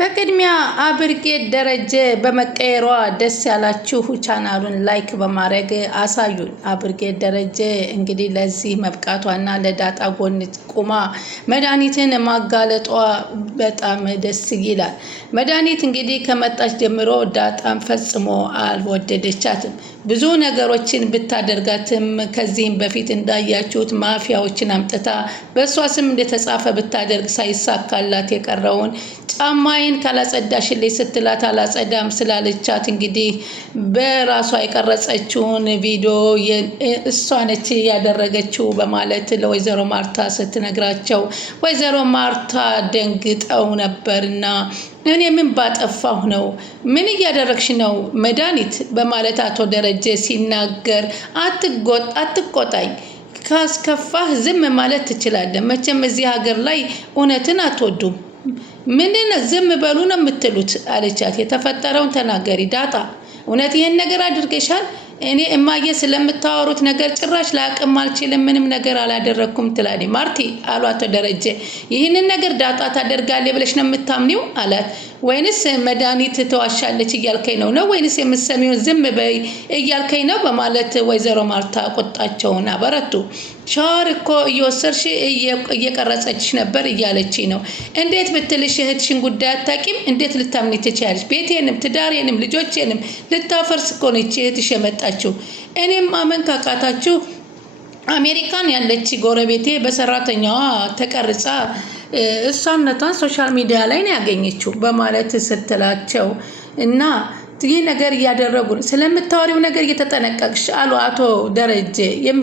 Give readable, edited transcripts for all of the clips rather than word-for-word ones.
በቅድሚያ አብርጌድ ደረጀ በመቀየሯ ደስ ያላችሁ ቻናሉን ላይክ በማድረግ አሳዩን። አብርጌድ ደረጀ እንግዲህ ለዚህ መብቃቷና ለዳጣ ጎን ቁማ መድኃኒትን ማጋለጧ በጣም ደስ ይላል። መድኃኒት እንግዲህ ከመጣች ጀምሮ ዳጣም ፈጽሞ አልወደደቻትም። ብዙ ነገሮችን ብታደርጋትም ከዚህም በፊት እንዳያችሁት ማፊያዎችን አምጥታ በእሷ ስም እንደተጻፈ ብታደርግ ሳይሳካላት የቀረውን ጫማዬን ካላጸዳሽልኝ ስትላት አላጸዳም ስላለቻት እንግዲህ በራሷ የቀረጸችውን ቪዲዮ እሷ ነች ያደረገችው በማለት ለወይዘሮ ማርታ ስትነግራቸው ወይዘሮ ማርታ ደንግጠው ነበርና እኔ ምን ባጠፋሁ ነው? ምን እያደረግሽ ነው? መድኃኒት በማለት አቶ ደረጀ ሲናገር አትቆጣኝ፣ ካስከፋህ ዝም ማለት ትችላለህ። መቼም እዚህ ሀገር ላይ እውነትን አትወዱም። ምንድን ዝም በሉ ነው የምትሉት? አለቻት። የተፈጠረውን ተናገሪ ዳጣ፣ እውነት ይሄን ነገር አድርገሻል? እኔ እማዬ ስለምታወሩት ነገር ጭራሽ ላቅም አልችልም፣ ምንም ነገር አላደረኩም ትላለች። ማርቲ አሉ አቶ ደረጀ፣ ይህንን ነገር ዳጣ ታደርጋለች ብለሽ ነው የምታምኒው አላት። ወይንስ መድኃኒት ተዋሻለች እያልከኝ ነው ወይንስ የምትሰሚውን ዝም በይ እያልከኝ ነው በማለት ወይዘሮ ማርታ ቁጣቸውን አበረቱ። ሻወር እኮ እየወሰድሽ እየቀረጸችሽ ነበር እያለች ነው። እንዴት ብትልሽ እህትሽን ጉዳይ አታውቂም? እንዴት ልታምኒ ትችያለሽ? ቤቴንም ትዳሬንም ልጆቼንም ልታፈርስ እኮ ነች እህትሽ የመጣችው። እኔም ማመን ካቃታችሁ አሜሪካን ያለች ጎረቤቴ በሰራተኛዋ ተቀርጻ እሷነቷን ሶሻል ሚዲያ ላይ ነው ያገኘችው በማለት ስትላቸው እና ይህ ነገር እያደረጉ ስለምታወሪው ነገር እየተጠነቀቅሽ አሉ አቶ ደረጀ።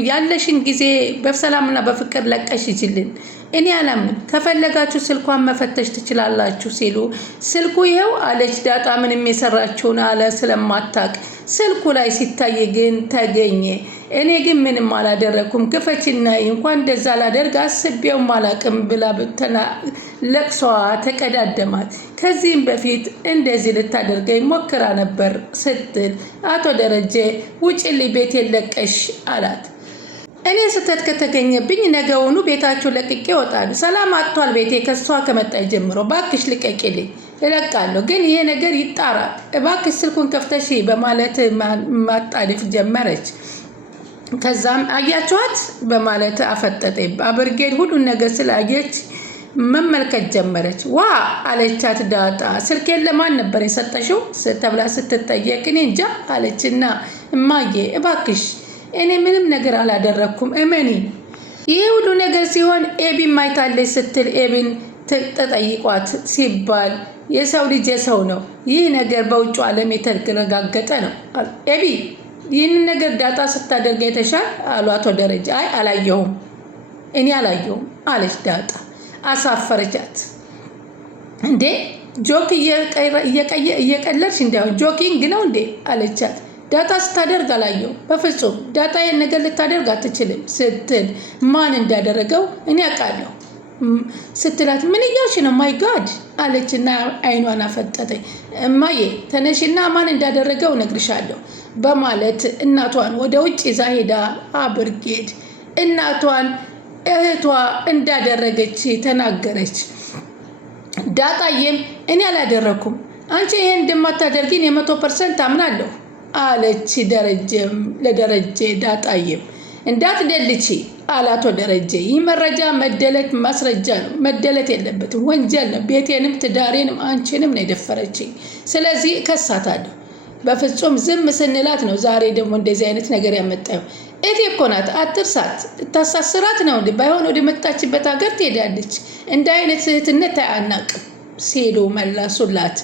ያለሽን ጊዜ በሰላምና በፍቅር ለቀሽ ይችልን። እኔ አላምን፣ ከፈለጋችሁ ስልኳን መፈተሽ ትችላላችሁ ሲሉ ስልኩ ይኸው አለች ዳጣ። ምንም የሰራችውን አለ ስለማታቅ ስልኩ ላይ ሲታይ ግን ተገኘ። እኔ ግን ምንም አላደረኩም፣ ክፈችና እንኳን እንደዛ ላደርግ አስቤውም አላቅም ብላ ለቅሷ ተቀዳደማት። ከዚህም በፊት እንደዚህ ልታደርገኝ ሞክራ ነበር ስትል አቶ ደረጀ ውጭልኝ ቤቴን ለቀሽ አላት። እኔ ስህተት ከተገኘብኝ ነገውኑ ቤታችሁ ለቅቄ እወጣለሁ። ሰላም አጥቷል ቤቴ ከሷ ከመጣች ጀምሮ፣ ባክሽ ልቀቂልኝ፣ እለቃለሁ። ግን ይሄ ነገር ይጣራል፣ እባክሽ ስልኩን ከፍተሽ በማለት ማጣደፍ ጀመረች። ከዛም አያችኋት በማለት አፈጠጠ። አብርጌድ ሁሉን ነገር ስላየች መመልከት ጀመረች። ዋ አለቻት ዳጣ። ስልኬን ለማን ነበር የሰጠሽው ተብላ ስትጠየቅ እኔ እንጃ አለችና እማዬ እባክሽ እኔ ምንም ነገር አላደረኩም እመኒ። ይህ ሁሉ ነገር ሲሆን ኤቢን ማይታለች ስትል ኤቢን ተጠይቋት ሲባል የሰው ልጅ የሰው ነው፣ ይህ ነገር በውጭ ዓለም የተረጋገጠ ነው። ኤቢ ይህንን ነገር ዳጣ ስታደርግ የተሻል አሉ አቶ ደረጃ። አይ አላየሁም፣ እኔ አላየሁም አለች ዳጣ። አሳፈረቻት። እንዴ ጆክ እየቀለድሽ እንዲያው ጆኪንግ ነው እንዴ አለቻት። ዳጣ ስታደርግ አላየው፣ በፍጹም ዳጣ ይህን ነገር ልታደርግ አትችልም ስትል ማን እንዳደረገው እኔ አውቃለሁ ስትላት ምን እያልሽ ነው ማይ ጋድ አለችና አይኗን አፈጠጠኝ። እማዬ ተነሽና ማን እንዳደረገው እነግርሻለሁ በማለት እናቷን ወደ ውጭ ይዛ ሄዳ አብርጌድ እናቷን እህቷ እንዳደረገች ተናገረች። ዳጣዬም እኔ አላደረኩም፣ አንቺ ይሄን እንደማታደርጊን 100% አምናለሁ አለች ለደረጀ። ዳጣዬም እንዳትደልቺ አላቶ ደረጀ። ይህ መረጃ መደለት ማስረጃ ነው፣ መደለት የለበትም፣ ወንጀል ነው። ቤቴንም ትዳሬንም አንቺንም ነው የደፈረችኝ፣ ስለዚህ ከሳታለሁ። በፍጹም ዝም ስንላት ነው ዛሬ ደግሞ እንደዚህ አይነት ነገር ያመጣው። እቴ እኮ ናት፣ አትርሳት። ታሳስራት ነው እንዴ? ባይሆን ወደ መጣችበት ሀገር ትሄዳለች። እንደ አይነት እህትነት አያናቅም ሲሉ መለሱላት።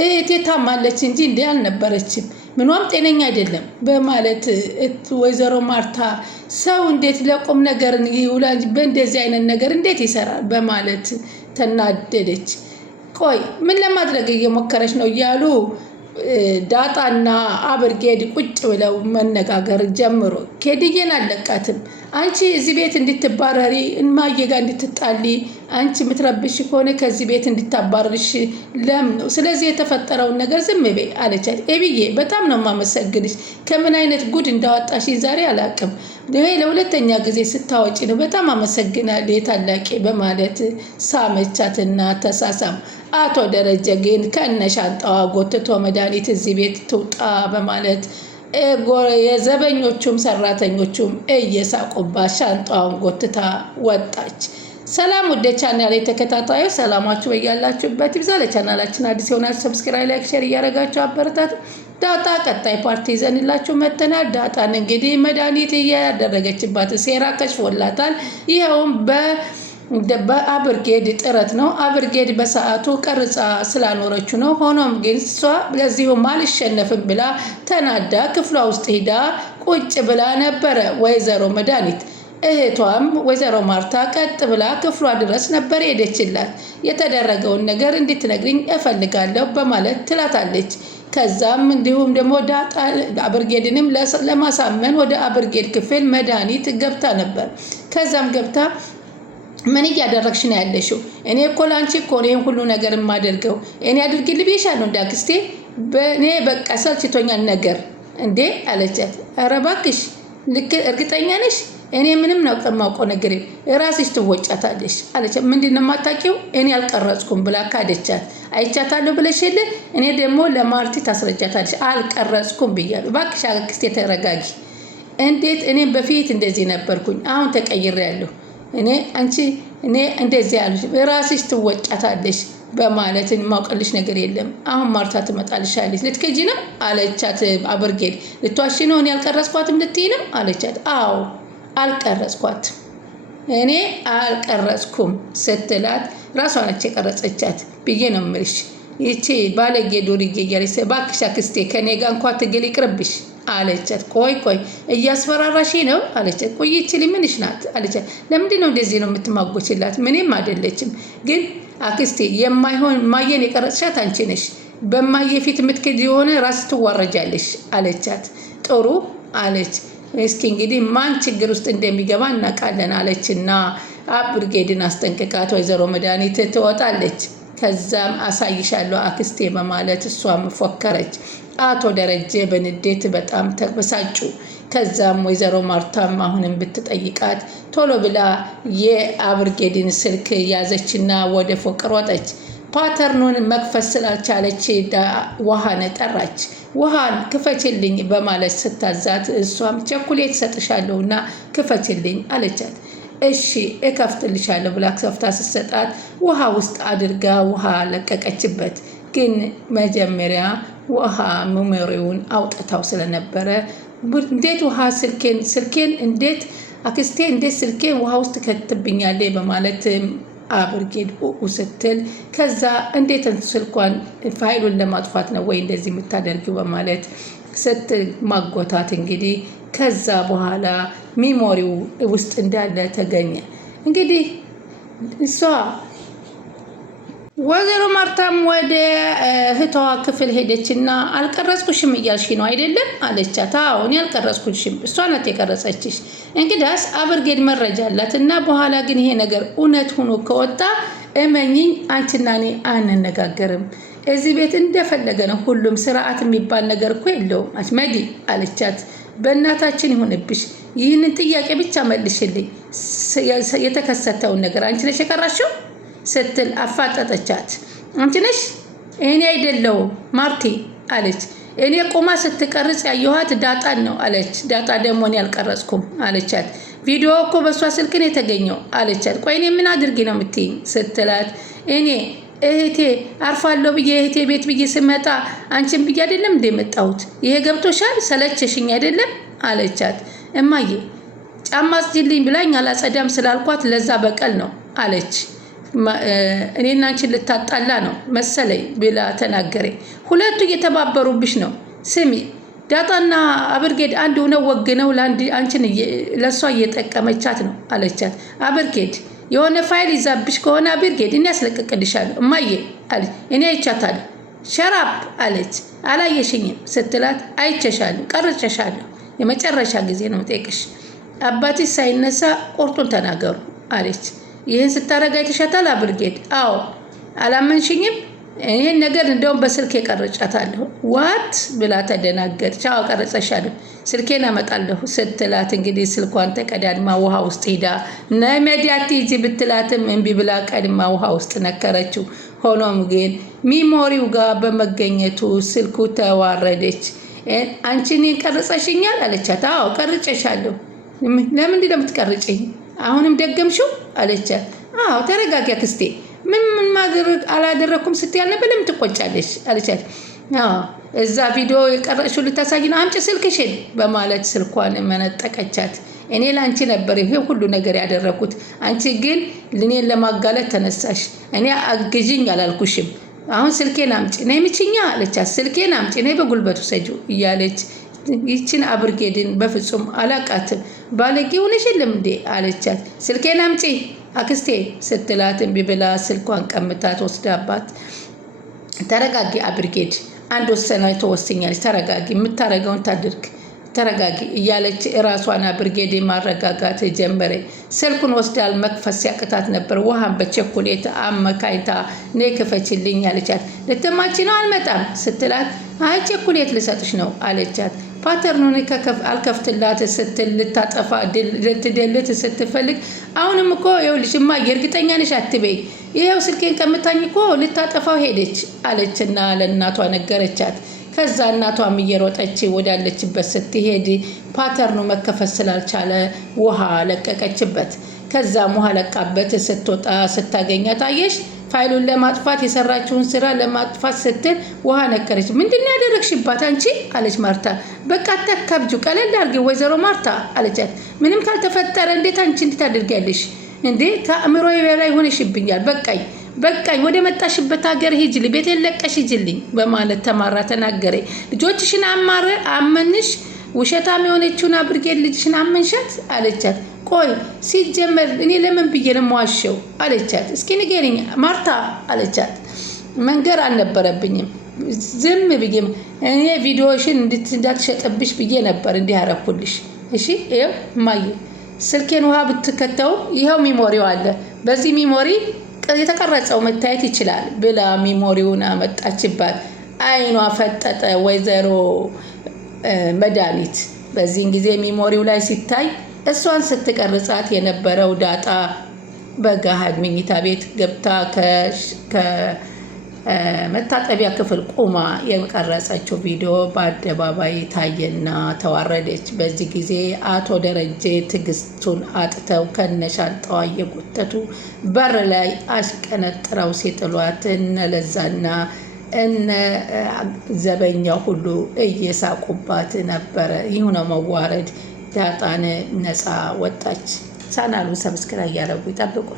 እቴ ታማለች እንጂ እንዲህ አልነበረችም፣ ምኗም ጤነኛ አይደለም በማለት ወይዘሮ ማርታ ሰው እንዴት ለቁም ነገር ይውላል፣ በእንደዚህ አይነት ነገር እንዴት ይሰራል በማለት ተናደደች። ቆይ ምን ለማድረግ እየሞከረች ነው እያሉ ዳጣና አብርጌድ ቁጭ ብለው መነጋገር ጀምሮ ኬድዬን አለቃትም። አንቺ እዚህ ቤት እንድትባረሪ እማዬ ጋር እንድትጣሊ አንቺ የምትረብሽ ከሆነ ከዚህ ቤት እንድታባረርሽ ለምን ነው? ስለዚህ የተፈጠረውን ነገር ዝም በይ አለቻት። ኤቢዬ በጣም ነው የማመሰግንሽ፣ ከምን አይነት ጉድ እንዳወጣሽ ዛሬ አላውቅም። ይሄ ለሁለተኛ ጊዜ ስታወጪ ነው፣ በጣም አመሰግናለሁ የታላቄ በማለት ሳመቻትና ተሳሳሙ። አቶ ደረጀ ግን ከነሻንጣዋ ጎትቶ መድኃኒት እዚህ ቤት ትውጣ በማለት የዘበኞቹም ሰራተኞቹም እየሳቁባት ሻንጣዋን ጎትታ ወጣች። ሰላም ወደ ቻናል ተከታታዮች ሰላማችሁ በያላችሁበት ይብዛ። ለቻናላችን አዲስ የሆናችሁ ሰብስክራይብ፣ ላይክ፣ ሼር እያደረጋችሁ አበረታቱ። ዳጣ ቀጣይ ፓርቲ ይዘንላችሁ መጥተናል። ዳጣን እንግዲህ መድኃኒት እያደረገችባት ሴራ ከሽፎላታል። ይኸውም በአብርጌድ ጥረት ነው። አብርጌድ በሰዓቱ ቀርጻ ስላኖረችው ነው። ሆኖም ግን እሷ ለዚሁም አልሸነፍም ብላ ተናዳ ክፍሏ ውስጥ ሂዳ ቁጭ ብላ ነበረ። ወይዘሮ መድኃኒት እህቷም ወይዘሮ ማርታ ቀጥ ብላ ክፍሏ ድረስ ነበር ሄደችላት። የተደረገውን ነገር እንድትነግሪኝ እፈልጋለሁ በማለት ትላታለች። ከዛም እንዲሁም ደግሞ ዳጣ አብርጌድንም ለማሳመን ወደ አብርጌድ ክፍል መድኃኒት ገብታ ነበር። ከዛም ገብታ ምን እያደረግሽ ነው ያለሽው? እኔ እኮ ላንቺ እኮ ነው ሁሉ ነገር የማደርገው። እኔ አድርግልኝ ብዬሻለሁ እንዳክስቴ። በእኔ በቃ ሰልችቶኛል ነገር እንዴ አለቻት። ኧረ እባክሽ ልክ እርግጠኛ ነሽ? እኔ ምንም ነው የማውቀው ነገር ራስሽ ትወጫታለሽ አለቻት። ምንድን ነው የማታውቂው? እኔ አልቀረጽኩም ብላ ካደቻት። አይቻታለሁ ብለሽ የለ እኔ ደግሞ ለማርቲ ታስረጃታለሽ። አልቀረጽኩም ብያለሁ። እባክሽ አክስቴ ተረጋጊ። እንዴት እኔም በፊት እንደዚህ ነበርኩኝ፣ አሁን ተቀይሬያለሁ። እኔ እንደዚህ ያሉሽ ራስሽ ትወጫታለሽ በማለት የማውቅልሽ ነገር የለም። አሁን ማርታ ትመጣልሻለች። ልትከጂ ነው አለቻት። አብርጌድ ልትዋሺ ነው? እኔ አልቀረጽኳትም ልትይ ነው አለቻት። አዎ አልቀረጽኳትም፣ እኔ አልቀረጽኩም ስትላት ራሷ ነች የቀረጸቻት ብዬ ነው የምልሽ። ይቺ ባለጌ ዱርዬ እያለች እባክሽ አክስቴ ከኔ ጋር እንኳን ትግል ይቅርብሽ አለቻት። ቆይ እያስፈራራሽ ነው አለቻት። ቆይ ይችል ምንሽ ናት አለቻት። ለምንድን ነው እንደዚህ ነው የምትማጎችላት? ምንም አይደለችም። ግን አክስቴ የማይሆን ማየን የቀረጽሻት አንቺ ነሽ። በማየ ፊት የምትክድ የሆነ ራስ ትዋረጃለሽ አለቻት። ጥሩ አለች። እስኪ እንግዲህ ማን ችግር ውስጥ እንደሚገባ እናውቃለን አለችና አብርጌድን አስጠንቅቃት ወይዘሮ መድኃኒት ትወጣለች። ከዛም አሳይሻለሁ አክስቴ በማለት እሷም ፎከረች። አቶ ደረጀ በንዴት በጣም ተበሳጩ። ከዛም ወይዘሮ ማርታም አሁንም ብትጠይቃት ቶሎ ብላ የአብርጌድን ስልክ ያዘችና ወደ ፎቅ ሮጠች። ፓተርኑን መክፈት ስላልቻለች ውሃን ጠራች። ውሃን ክፈችልኝ በማለት ስታዛት እሷም ቸኩሌት ሰጥሻለሁና ክፈችልኝ አለቻት። እሺ እከፍትልሻለሁ ብላ ከፍታ ስትሰጣት ውሃ ውስጥ አድርጋ ውሃ ለቀቀችበት። ግን መጀመሪያ ውሃ መሞሪውን አውጥታው ስለነበረ እንዴት ውሃ ስልኬን እንዴት አክስቴ እንዴት ስልኬን ውሃ ውስጥ ከትብኛለች በማለት አብርጌድ ስትል ከዛ እንዴት ስልኳን ፋይሉን ለማጥፋት ነው ወይ እንደዚህ የምታደርጊው በማለት ስትማጎታት እንግዲህ ከዛ በኋላ ሚሞሪው ውስጥ እንዳለ ተገኘ። እንግዲህ እሷ ወይዘሮ ማርታም ወደ እህቷ ክፍል ሄደችና አልቀረጽኩሽም እያልሽ ነው አይደለም አለቻት። አዎ እኔ አልቀረጽኩሽም፣ እሷ ናት የቀረጸችሽ። እንግዳስ አብርጌድ መረጃ አላት እና በኋላ ግን ይሄ ነገር እውነት ሆኖ ከወጣ እመኝኝ አንቺና እኔ አንነጋገርም። እዚህ ቤት እንደፈለገ ነው ሁሉም፣ ስርዓት የሚባል ነገር እኮ የለውም መዲ አለቻት። በእናታችን ይሁንብሽ፣ ይህንን ጥያቄ ብቻ መልሽልኝ። የተከሰተውን ነገር አንቺ ነሽ የቀራሽው ስትል አፋጠጠቻት። አንቺ ነሽ? እኔ አይደለሁም ማርቲ አለች። እኔ ቆማ ስትቀርጽ ያየኋት ዳጣን ነው አለች። ዳጣ ደግሞ እኔ አልቀረጽኩም አለቻት። ቪዲዮ እኮ በእሷ ስልክ ነው የተገኘው አለቻት። ቆይ እኔ ምን አድርጊ ነው የምትይኝ ስትላት እኔ እህቴ አርፋለሁ ብዬ እህቴ ቤት ብዬ ስመጣ አንቺን ብዬ አይደለም እንደመጣሁት። ይሄ ገብቶሻል? ሰለቸሽኝ አይደለም አለቻት። እማዬ ጫማ አጽጂልኝ ብላኝ አላጸዳም ስላልኳት ለዛ በቀል ነው አለች። እኔና አንቺን ልታጣላ ነው መሰለኝ ብላ ተናገረ። ሁለቱ እየተባበሩብሽ ነው። ስሚ ዳጣና አብርጌድ አንድ ሆነው ወግነው አንቺን ለሷ እየጠቀመቻት ነው አለቻት። አብርጌድ የሆነ ፋይል ይዛብሽ ከሆነ አብርጌድ እኔ ያስለቅቅልሻለሁ እማዬ አለች። እኔ አይቻታለሁ። ሸራፕ አለች። አላየሽኝም ስትላት አይቸሻለሁ፣ ቀርጨሻለሁ፣ የመጨረሻ ጊዜ ነው ጠይቅሽ። አባትሽ ሳይነሳ ቁርጡን ተናገሩ አለች። ይህን ስታረጋ አይተሻታል አብርጌድ? አዎ። አላመንሽኝም? ይሄን ነገር እንደውም በስልክ የቀረጫታለሁ ዋት ብላ ተደናገጠች። አዎ ቀረጸሻለሁ ስልኬን አመጣለሁ ስትላት እንግዲህ ስልኳን ተቀዳድማ ውሃ ውስጥ ሄዳ ነመዲያት ይጂ ብትላትም እምቢ ብላ ቀድማ ውሃ ውስጥ ነከረችው። ሆኖም ግን ሚሞሪው ጋር በመገኘቱ ስልኩ ተዋረደች። አንቺ እኔን ቀርጸሽኛል አለቻት። አዎ ቀርጨሻለሁ። ለምንድን ነው የምትቀርጭኝ? አሁንም ደገምሽው አለቻት። አዎ ተረጋጊ አክስቴ ምን ማድረግ አላደረኩም ስትይ አልነበር ለምን ትቆጫለሽ አለቻት። አዎ እዛ ቪዲዮ የቀረጽሽው ልታሳይ ነው አምጪ ስልክሽን በማለት ስልኳን መነጠቀቻት። እኔ ላንቺ ነበር ይሄ ሁሉ ነገር ያደረኩት፣ አንቺ ግን እኔን ለማጋለጥ ተነሳሽ። እኔ አግዢኝ አላልኩሽም። አሁን ስልኬን አምጪ ነይ ምችኛ አለቻት። ስልኬን አምጪ ነይ በጉልበቱ ሰጂው እያለች ይችን አብርጌድን በፍጹም አላቃትም። ባለጌ ሆነሽ የለም እንዴ አለቻት። ስልኬን አምጪ አክስቴ ስትላት እምቢ ብላ ስልኳን ቀምታት ወስዳባት ተረጋጊ አብርጌድ አንድ ወሰነ ተወስኛለች ተረጋጊ የምታረገውን ታድርግ ተረጋጊ እያለች ራሷን አብርጌድ ማረጋጋት ጀመረ። ስልኩን ወስዳል መክፈት ሲያቅታት ነበር። ውሃን በቸኮሌት አመካይታ ነይ ክፈችልኝ አለቻት። ልትማች ነው አልመጣም ስትላት አይ ቸኮሌት ልሰጥሽ ነው አለቻት። ፓተርኑን አልከፍትላት ስትል ልታጠፋ ልትደልት ስትፈልግ አሁንም እኮ ይኸውልሽ እማዬ እርግጠኛ ነሽ አትበይ ይኸው ስልኬን ቀምታኝ እኮ ልታጠፋው ሄደች አለችና ለእናቷ ነገረቻት። ከዛ እናቷም እየሮጠች ወዳለችበት ስትሄድ ፓተርኑ መከፈት ስላልቻለ ውሃ ለቀቀችበት። ከዛም ውሃ ለቃበት ስትወጣ ስታገኛት አየሽ ፋይሉን ለማጥፋት የሰራችውን ስራ ለማጥፋት ስትል ውሃ ነከረች። ምንድነው ያደረግሽባት አንቺ አለች ማርታ። በቃ ተከብጁ ቀለል አድርጊ ወይዘሮ ማርታ አለቻት። ምንም ካልተፈጠረ እንዴት አንቺ እንድታደርጊያለሽ እንዴ ከአእምሮዬ በላይ ሆነሽብኛል። በቃኝ ወደ መጣሽበት ሀገር ሂጂልኝ ቤቴን ለቀሽ ሂጂልኝ በማለት ተማራ ተናገረ። ልጆችሽን አመንሽ ውሸታም የሆነችውን አብርጌድ ልጅሽን አመንሻት አለቻት። ቆይ ሲጀመር እኔ ለምን ብዬ ነው የምዋሸው አለቻት። እስኪ ንገሪኝ ማርታ አለቻት። መንገር አልነበረብኝም ዝም ብዬ እኔ ቪዲዮሽን እንዳትሸጥብሽ ብዬ ነበር እንዲህ ያረኩልሽ። እሺ ይኸው እማዬ ስልኬን ውሃ ብትከተው ይኸው ሚሞሪው አለ በዚህ ሚሞሪ የተቀረጸው መታየት ይችላል ብላ ሚሞሪውን አመጣችባት። አይኗ ፈጠጠ ወይዘሮ መድኃኒት። በዚህን ጊዜ ሚሞሪው ላይ ሲታይ እሷን ስትቀርጻት የነበረው ዳጣ በገሃድ መኝታ ቤት ገብታ ከመታጠቢያ ክፍል ቆማ የቀረጸችው ቪዲዮ በአደባባይ ታየና ተዋረደች። በዚህ ጊዜ አቶ ደረጀ ትዕግስቱን አጥተው ከነሻንጣዋ እየጎተቱ በር ላይ አሽቀነጥረው ሲጥሏት እነለዛና እነ ዘበኛው ሁሉ እየሳቁባት ነበረ። ይህ ነው መዋረድ። ዳጣን ነፃ ወጣች። ቻናሉን ሰብስክራይብ ያደርጉ ይጠብቁ።